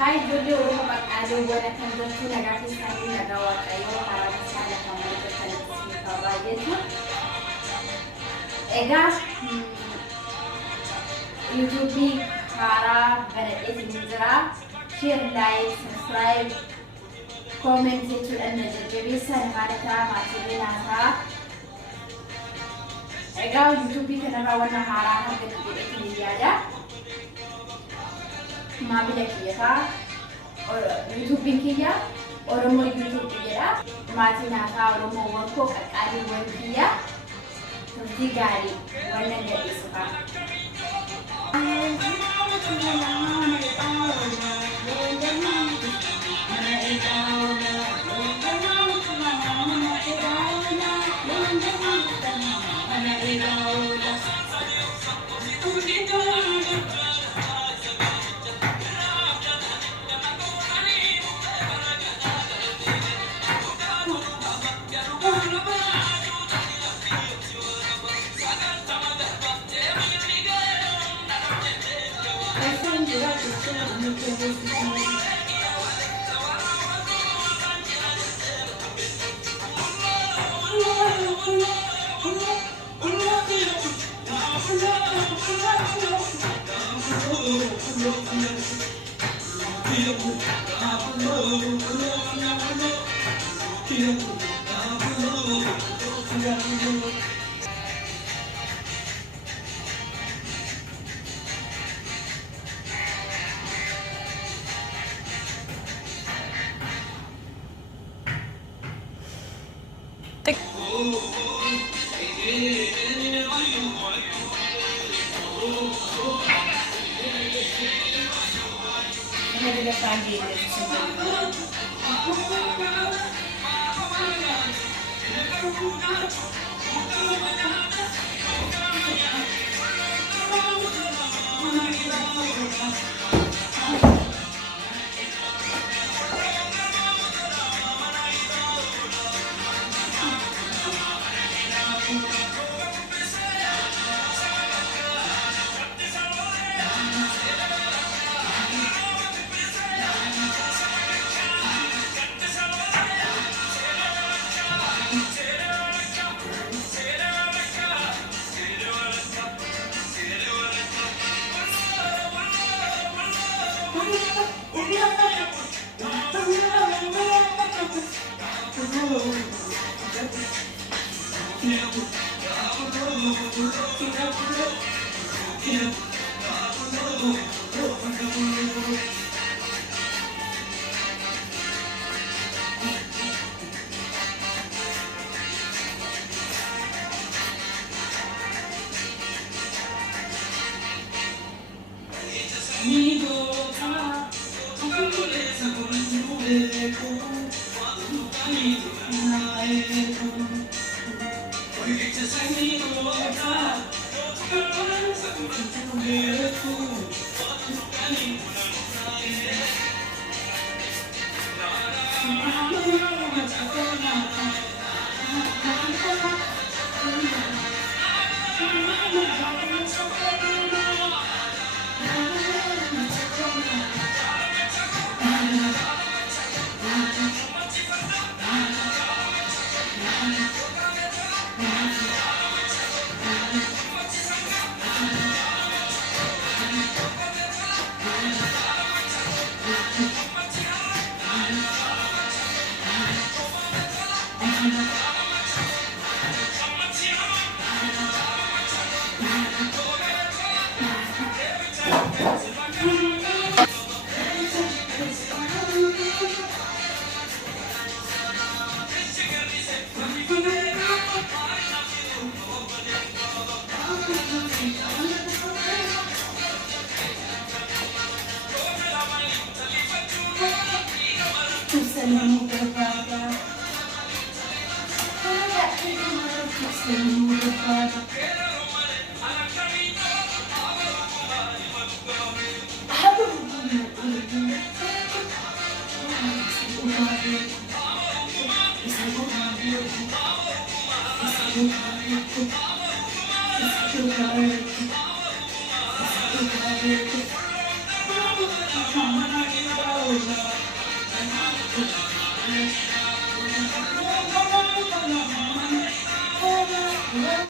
Hai ijoollee Oromoo Baqqaaleewwan akkam jirtu nagaa keessanii nagaa Waaqayyoo karaa isaa lafa malee kanatti qabaa jechuun egaa YouTube karaa baradhee jira share like subscribe comment jechuudhaan na jajjabeessan haala maatii naasaa egaa YouTube kanarraa waan haaraa argatu godhee yaada maamila kiyyaa YouTube kiyya Oromoo YouTube jedha maatii naasaa Oromoo wankoo qaqqaaliiwwan kiyya turtii gaarii waan gadhiisuudha.